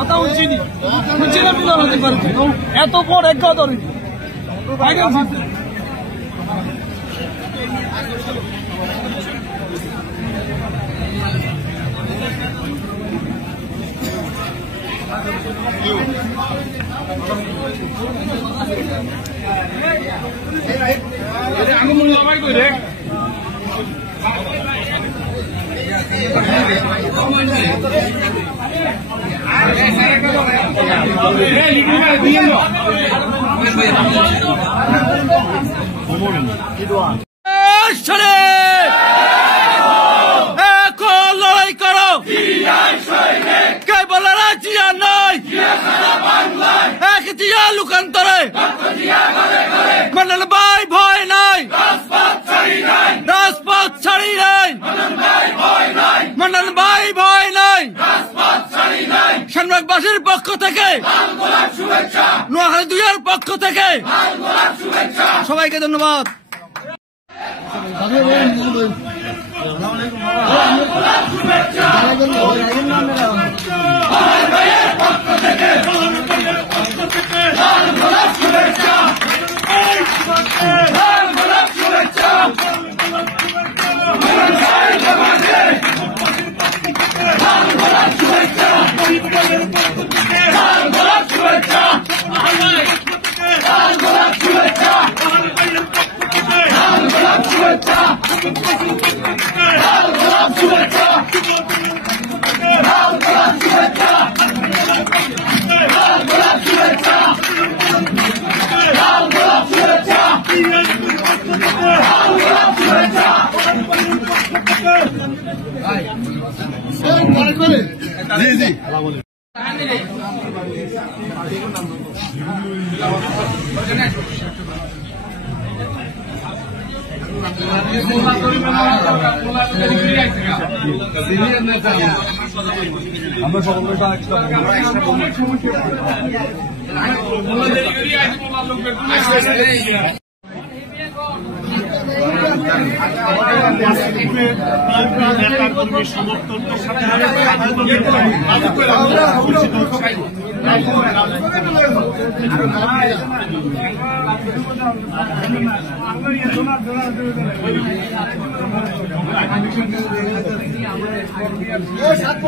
কথা উচিনি উচিনা মিলা হতে পারছে এত পর একটা ধরে আগে আমি মনে হয় কই রে লড়াই করো কে বলে রাজিয়া নয় এক জিয়া লুকান্তরে মন্ডল ভাই ভয় নাই রাজপথ ছাড়ি নাই মন্ডল ভাই ভয় নাই শানবাগবাসীর পক্ষ থেকে নোয়াখালী 2-এর পক্ষ থেকে সবাইকে ধন্যবাদ। আমরা নেতাকর্মী সমর্থকদের সাথে সাত